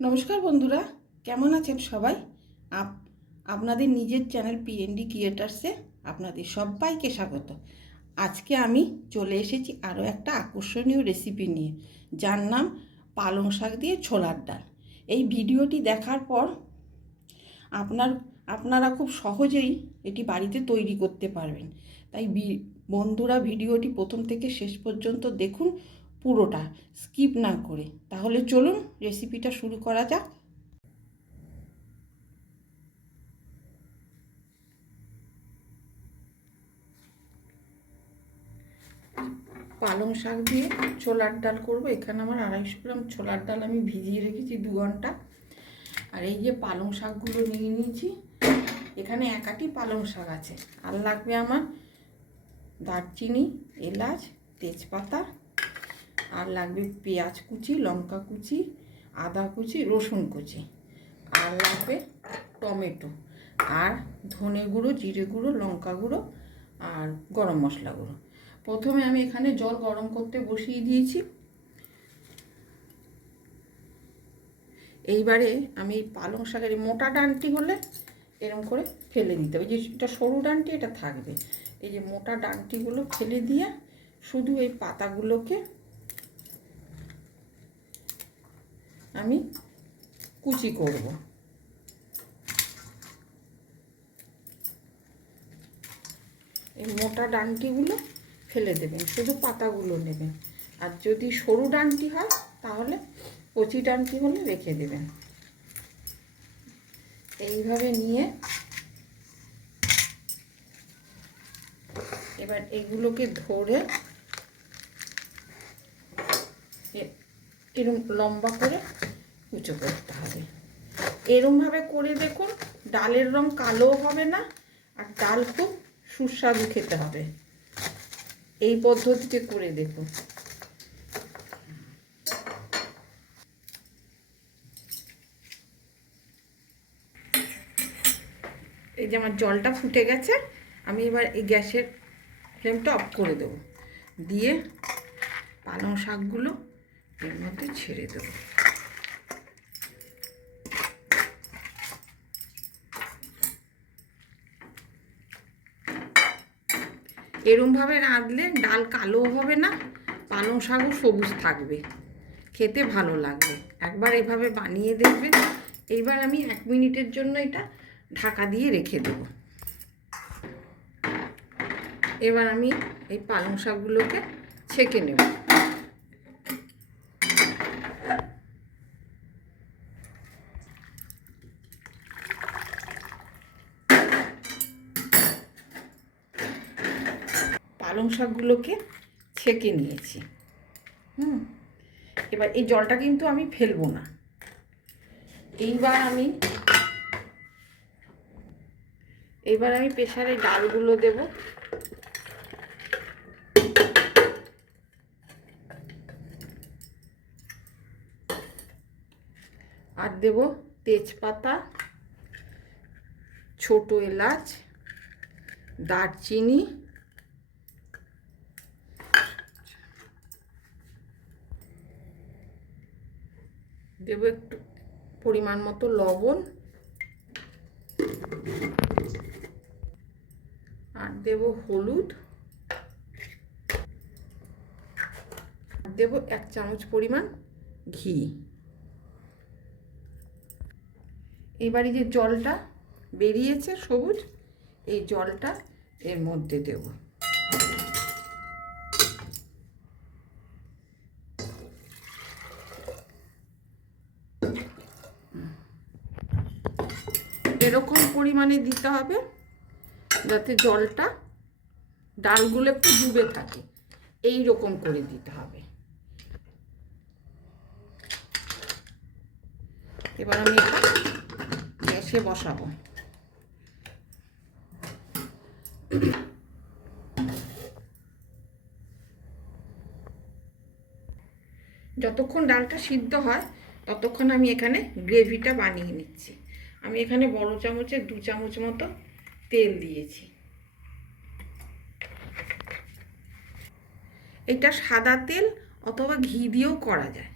নমস্কার বন্ধুরা, কেমন আছেন সবাই? আপনাদের নিজের চ্যানেল পিএনডি ক্রিয়েটার্সে আপনাদের সবাইকে স্বাগত। আজকে আমি চলে এসেছি আরও একটা আকর্ষণীয় রেসিপি নিয়ে, যার নাম পালং শাক দিয়ে ছোলার ডাল। এই ভিডিওটি দেখার পর আপনারা খুব সহজেই এটি বাড়িতে তৈরি করতে পারবেন। তাই বন্ধুরা ভিডিওটি প্রথম থেকে শেষ পর্যন্ত দেখুন, পুরোটা স্কিপ না করে। তাহলে চলুন রেসিপিটা শুরু করা যাক। পালং শাক দিয়ে ছোলার ডাল করব। এখানে আমার 250 গ্রাম ছোলার ডাল আমি ভিজিয়ে রেখেছি 2 ঘন্টা। আর এই যে পালং শাকগুলো নিয়ে নিয়েছি, এখানে 1 আটি পালং শাক আছে। আর লাগবে আমার দারচিনি, এলাচ, তেজপাতা, আর লাগবে পেঁয়াজ কুচি, লঙ্কা কুচি, আদা কুচি, রসুন কুচি, আর লাগবে টমেটো, আর ধনে গুঁড়ো, জিরে গুঁড়ো, লঙ্কা গুঁড়ো, আর গরম মশলা গুঁড়ো। প্রথমে আমি এখানে জল গরম করতে বসিয়ে দিয়েছি। এইবারে আমি পালং শাকের মোটা ডাঁটি হলে এরকম করে ফেলে দিতে হবে। যে এটা সরু ডাঁটি, এটা থাকবে। এই যে মোটা ডাঁটিগুলো ফেলে দিয়ে শুধু এই পাতাগুলোকে আমি কুচি করব। এই মোটা ডাঁটিগুলো ফেলে দেবেন, শুধু পাতাগুলো নেবেন। আর যদি সরু ডাঁটি হয় তাহলে কচি ডাঁটি হলে রেখে দেবেন। এইভাবে নিয়ে এবার এগুলোকে ধরে এরকম লম্বা করে কুচো করতে হবে। এরকমভাবে করে দেখুন, ডালের রং কালো হবে না, আর ডাল খুব সুস্বাদু খেতে হবে। এই পদ্ধতিতে করে দেখুন। এই যে আমার জলটা ফুটে গেছে, আমি এবার এই গ্যাসের ফ্লেমটা অফ করে দেবো। দিয়ে পালং শাকগুলো এর মধ্যে ছেড়ে দেবো। এরমভাবে রাঁধলে ডাল কালো হবে না, পালং শাকও সবুজ থাকবে, খেতে ভালো লাগবে। একবার এভাবে বানিয়ে দেখবেন। এইবার আমি 1 মিনিটের জন্য এটা ঢাকা দিয়ে রেখে দেব। এবার আমি এই পালং শাকগুলোকে ছেঁকে নেব। পালং শাকগুলোকে ছেঁকে নিয়েছি। এবার এই জলটা কিন্তু আমি ফেলবো না। এইবার আমি প্রেসারে ডালগুলো দেব। আর দেব তেজপাতা, ছোট এলাচ, দারচিনি, দেব একটু পরিমাণ মতো লবণ, আর দেব হলুদ, দেব 1 চামচ পরিমাণ ঘি। এবারে যে জলটা বেরিয়েছে সবুজ, এই জলটা এর মধ্যে দেব। এরকম পরিমাণে দিতে হবে যাতে জলটা ডালগুলো একটু ডুবে থাকে। এই রকম করে দিতে হবে। এবার আমি এটা গ্যাসে বসাবো। যতক্ষণ ডালটা সিদ্ধ হয় ততক্ষণ আমি এখানে গ্রেভিটা বানিয়ে নিচ্ছি। আমি এখানে বড় চামচে 2 চামচ মতো তেল দিয়েছি। এটা সাদা তেল অথবা ঘি দিয়েও করা যায়।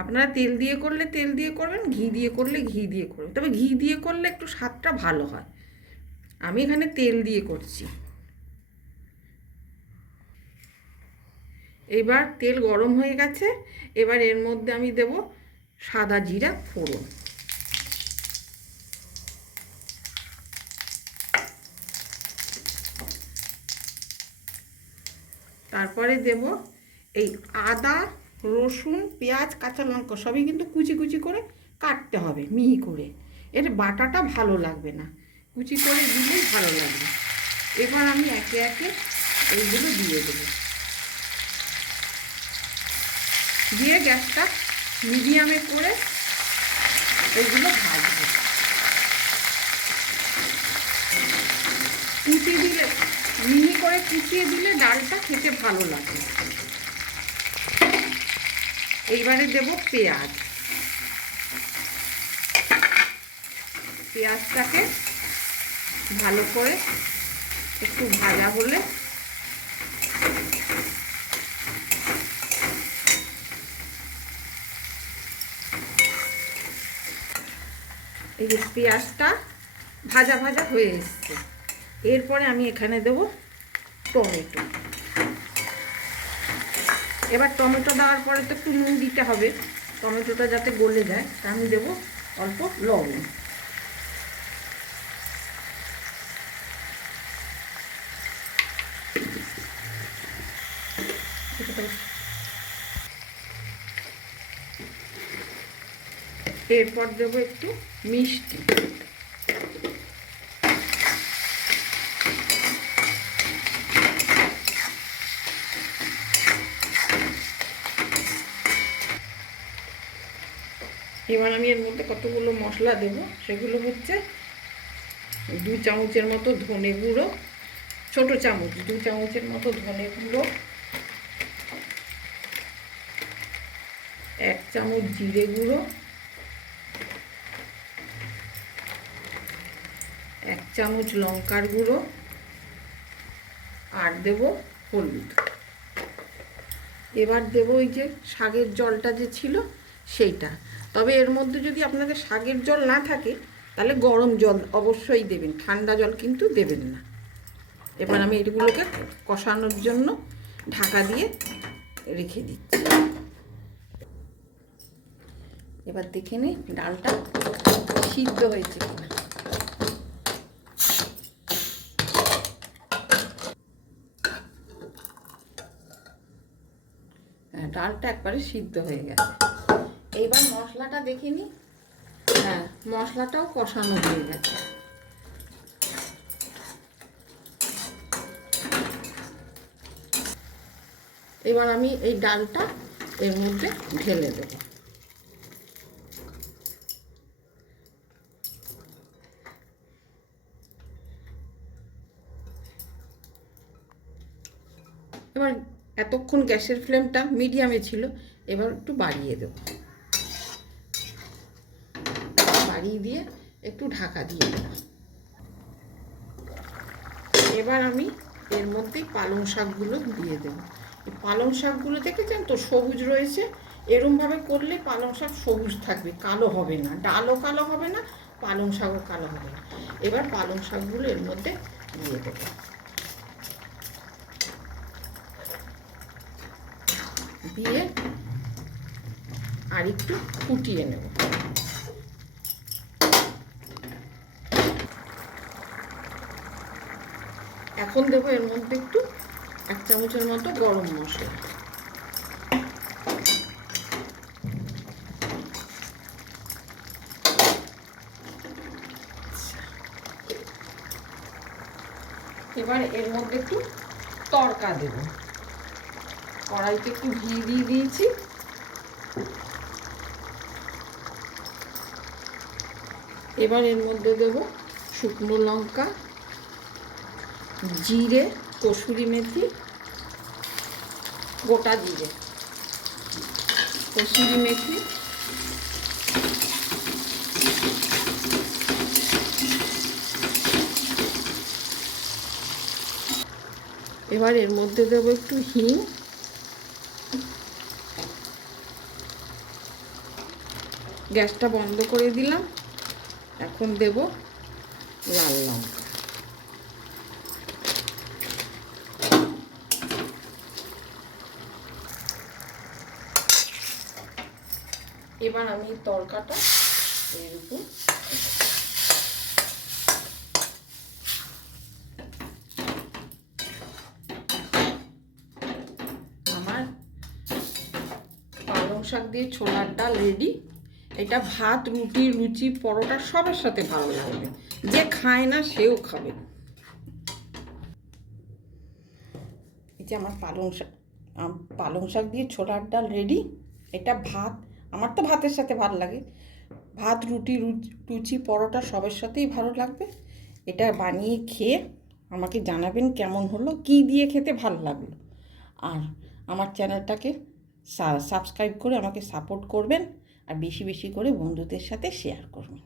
আপনারা তেল দিয়ে করলে তেল দিয়ে করবেন, ঘি দিয়ে করলে ঘি দিয়ে করবেন, তবে ঘি দিয়ে করলে একটু স্বাদটা ভালো হয়। আমি এখানে তেল দিয়ে করছি। এবার তেল গরম হয়ে গেছে, এবার এর মধ্যে আমি দেব সাদা জিরা ফোড়ন। তারপরে দেব এই আদা, রসুন, পেঁয়াজ, কাঁচা লঙ্কা সবই কিন্তু কুচি কুচি করে কাটতে হবে, মিহি করে। এর বাটাটা ভালো লাগবে না, কুচি করে দিলেই ভালো লাগবে। এবার আমি একে একে এইগুলো দিয়ে দেবো, দিয়ে গ্যাসটা মিডিয়ামে করে এইগুলো ভাজবো। কুচি দিলে, মিহি করে কুচিয়ে দিলে ডালটা খেতে ভালো লাগে। এইবারে দেব পেঁয়াজ। পেঁয়াজটাকে ভালো করে একটু ভাজা হলে এই যে পেঁয়াজটা ভাজা ভাজা হয়ে এসছে, এরপরে আমি এখানে দেব টমেটো। এবার টমেটো দেওয়ার পরে তো একটু নুন দিতে হবে, টমেটোটা যাতে গলে যায়, তা আমি দেব অল্প লবণ। এরপর দেবো একটু মিষ্টি। এবার আমি এর মধ্যে কতগুলো মশলা দেব, সেগুলো হচ্ছে 2 চামচের মতো ধনে গুঁড়ো, ছোট চামচ 2 চামচের মতো ধনে গুঁড়ো, 1 চামচ জিরে গুঁড়ো, 1 চামচ লঙ্কার গুঁড়ো, আর দেব হলুদ। এবার দেব ওই যে শাকের জলটা যে ছিল সেইটা, তবে এর মধ্যে যদি আপনাদের শাকের জল না থাকে তাহলে গরম জল অবশ্যই দেবেন, ঠান্ডা জল কিন্তু দেবেন না। এবার আমি এগুলোকে কষানোর জন্য ঢাকা দিয়ে রেখে দিচ্ছি। এবার দেখে নিই ডালটা সিদ্ধ হয়েছে কিনা। হ্যাঁ, ডালটা একবারে সিদ্ধ হয়ে গেছে। এইবার মশলাটা দেখে নিই। হ্যাঁ, মশলাটাও কষানো হয়ে গেছে। এবার আমি এই ডালটা এর মধ্যে ঢেলে দেব। এবার এতক্ষণ গ্যাসের ফ্লেমটা মিডিয়ামে ছিল, এবার একটু বাড়িয়ে দেব, বাড়িয়ে দিয়ে একটু ঢাকা দিয়ে দেব। এবার আমি এর মধ্যে পালং শাকগুলো দিয়ে দেব। এই পালং শাকগুলো দেখেছেন তো সবুজ রয়েছে, এরমভাবে করলে পালং শাক সবুজ থাকবে, কালো হবে না, ডালও কালো হবে না, পালং শাকও কালো হবে না। এবার পালং শাকগুলো এর মধ্যে দিয়ে দেব, দিয়ে আর একটু ফুটিয়ে নেব। এখন দেবো এর মধ্যে একটু 1 চামচের মতো গরম মশলা। এবার এর মধ্যে একটু তড়কা দেব, কড়াইতে একটু ঘি দিয়ে দিয়েছি। এবার এর মধ্যে দেব শুকনো লঙ্কা, জিরে, কসুরি মেথি, গোটা জিরে, কসুরি মেথি, এবার এর মধ্যে দেব একটু হিং, গ্যাসটা বন্ধ করে দিলাম। এখন দেব লাল লঙ্কা। এবার আমি তরকাটা এর উপর আমার পালং শাক দিয়ে ছোলার ডাল রেডি। এটা ভাত, রুটি, লুচি, পরোটা সবার সাথে ভালো লাগবে। যে খায় না সেও খাবে। এই যে আমার পালং শাক দিয়ে ছোলার ডাল রেডি। এটা ভাত, আমার তো ভাতের সাথে ভালো লাগে। ভাত, রুটি, লুচি, পরোটা সবার সাথেই ভালো লাগবে। এটা বানিয়ে খেয়ে আমাকে জানাবেন কেমন হলো, কি দিয়ে খেতে ভালো লাগলো। আর আমার চ্যানেলটাকে সাবস্ক্রাইব করে আমাকে সাপোর্ট করবেন, আর বেশি বেশি করে বন্ধুদের সাথে শেয়ার করবেন।